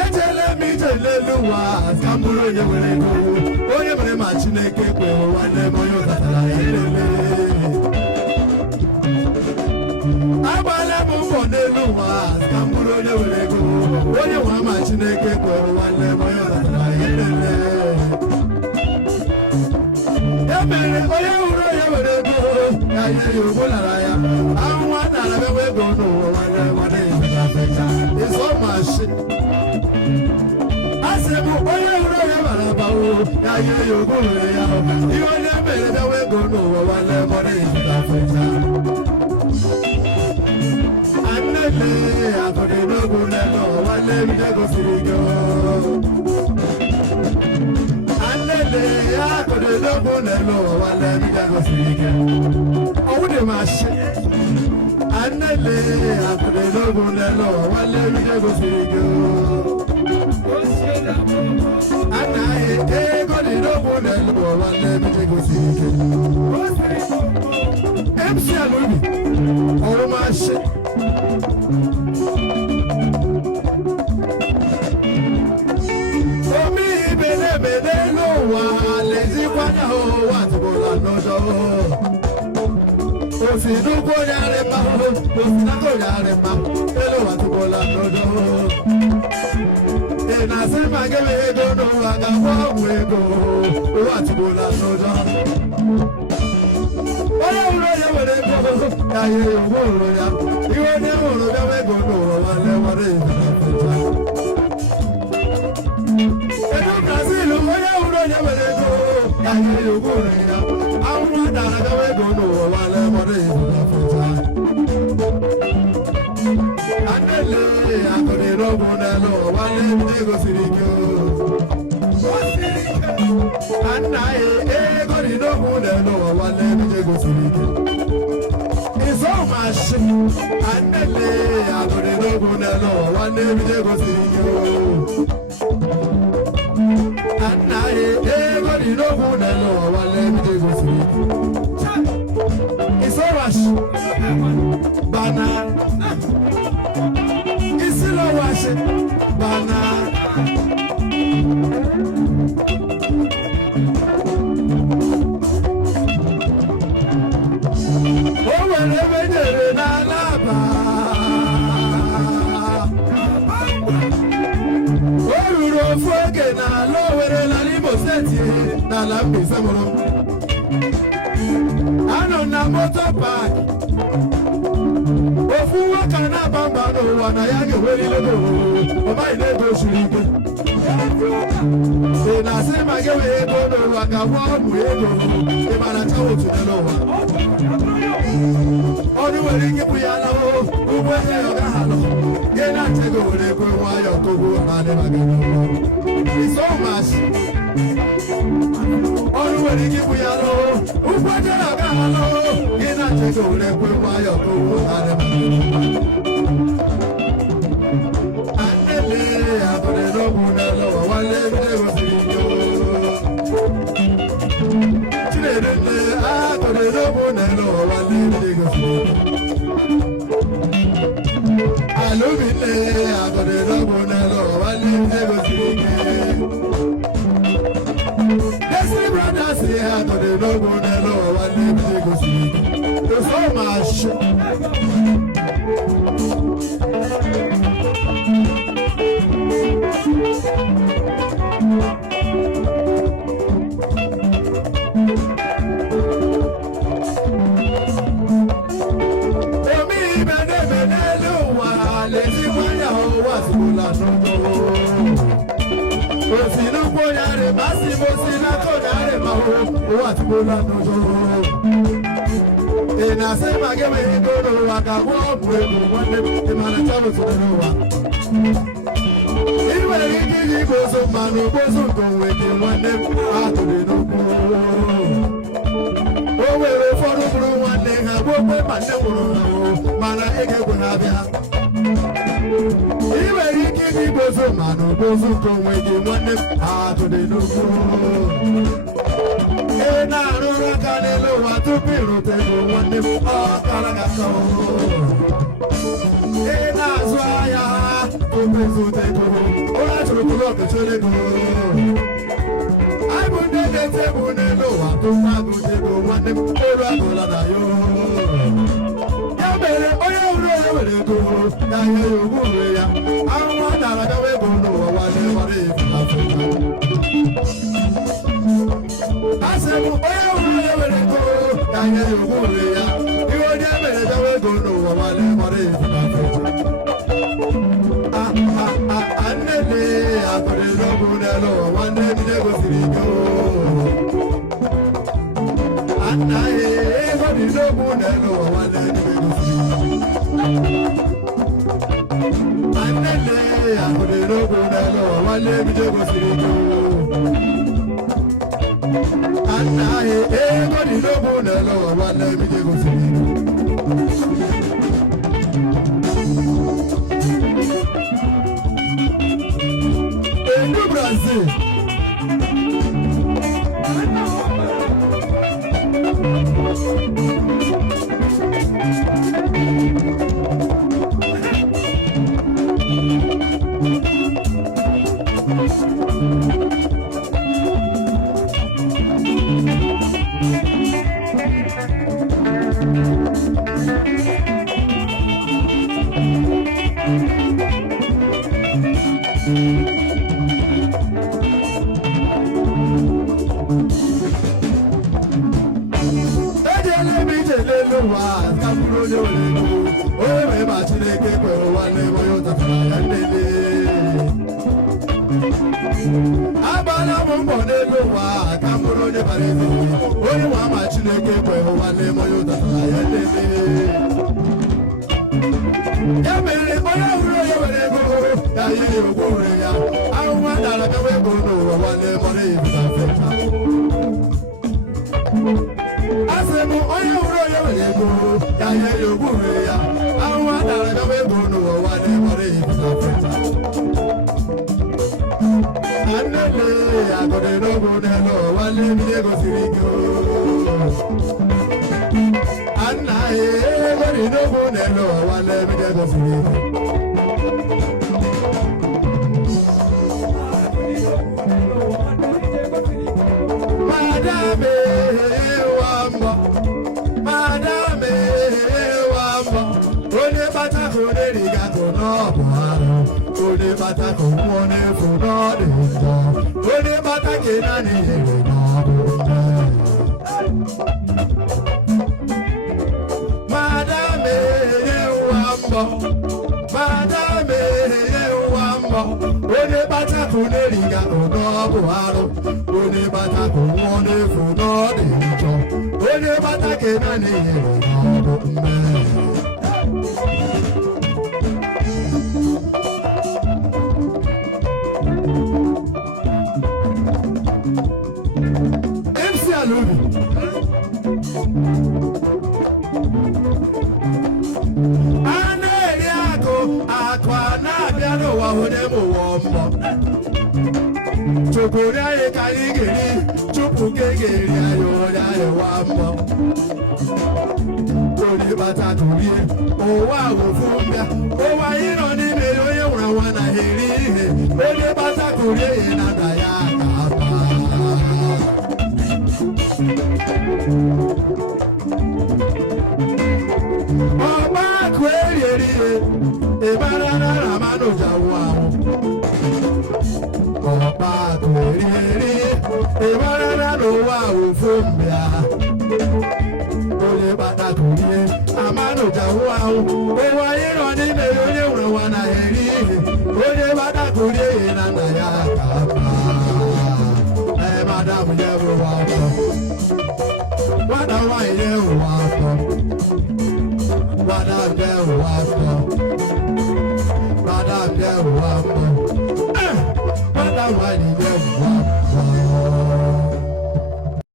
ejele mi jele luwa kamburu onye nwere ego onye mere ma Chineke kwe nwanne m onye ụtatara elele agbala m mbọ n'elu ụwa kamburu onye nwere ego onye nwa ma Chineke kwe nwanne m onye ụtatara elele ya mere onye hụrụ onye nwere ego ya ihe ya ogbolara ya anwa nara bewe ego n'ụwa nwanne nwanne ya fecha ịzọ mashi asịbụ onye hụrụ onye mara bawo ya ihe ya ogbolere ya ihe onye mere bewe ego n'ụwa nwanne nwanne ya fecha anele akụdị n'ogu n'elu nwanne bido gosiri gị anele akụdị n'ogu n'elu nwanne bido gosiri gị ọwụ dị mashi anele akụdị n'ogu n'elu nwanne bido gosiri gị anaghị ego dị n'ogu n'elu nwanne bido gosiri gị MC Alubi ọrụ mashi omi ibelebele n'ụwa lezikwana ụwa tụbụla n'ọdọ osi n'ugbo nyarị mma osi n'aka nyarị mma elu ụwa tụbụla n'ọdọ ị na-asị ma gebe ego n'ụwa ga-agba ọgwụ ego ụwa tụbụla n'ọdọ onye hụrụ onye nwere ego ya ihe ugbo hụrụ ya ihe onye hụrụ gawa ego n'ụwa nwanne nwere edo Brazil onye hụrụ onye nwere ego ya ihe ugbo hụrụ ya anwụ dara gawa ego n'ụwa nwanne nwere andele akụrị n'ọgwụ n'elu ụwa nwanne ego siri ike anaghị ego dị n'okwu n'elu ụwa nwanne ego siri ike ịzọ mashi anele agụrị n'okwu n'elu ụwa nwanne ego siri ike anaghị ego dị n'okwu n'elu ụwa nwanne ego siri ike ịzọ mashi bana isi lọ washi bana o nwere ebe jere n'ala aba o ruru ofu oge n'ala Owerri na n'Imo steeti n'ala Mbaise mụrụ anọ na moto park ofu nwoke na-aba mba n'ụwa na ya ga-enwerịrị ego ọmaghị na ego siri ike ị na-asị ma gị nwee ego n'ụwa ka gwa ọgwụ ego ị mara cha otu n'ụwa ọnụ nwere ike bụ ya na ugbo eze ya ọ gaghị alụ gị na-acha ego were ekwe nwayọ togbu iso mashi ọnụ nwere ike bụ ya na ugbo eze ya ọ gaghị alụ gị na-acha ego were ekwe nwayọ togbu anele akụrị n'ọgwụ n'elu ụwa nwanne ego siri ike Chineke akụrị n'ọgwụ n'elu ụwa nwanne ego siri ike Alubi akụrị n'ọgwụ n'elu ụwa nwanne ego siri ike Destiny Brothers akụrị n'ọgwụ n'elu ụwa nwanne ego siri ike There's so much ị na-asị ma gị nwere ego n'ụwa ka gwa ọgwụ ego nwanne ị mara chabụtụrụ n'ụwa ị nwere ike iji gozo mmanụ gozo nke onwe gị nwanne m atụrụ n'okwu o nwere ụfọdụ bụrụ nwanne ha gbogbo ma nne mụrụ ha mana ị ga-egwe na-abịa ị nwere ike iji gozo mmanụ gozo nke onwe gị nwanne m atụrụ n'okwu ị na-arụrụ aka n'elu ụwa tupu ịrụte ego nwanne m ọ kara gị aka Enazwaya, Kupezutego, Ola Chulego. I would not get a bonello, to Magutego, one of the Oragola. Yabere, Oya, go, Naya, I want to way go, whatever it I said, Oya, go, Naya, you would never go, whatever it Anele, I put it over one day to go and I got it over one day to go Anele, I put it over one day to go and I got it over one day to go Brasil. What a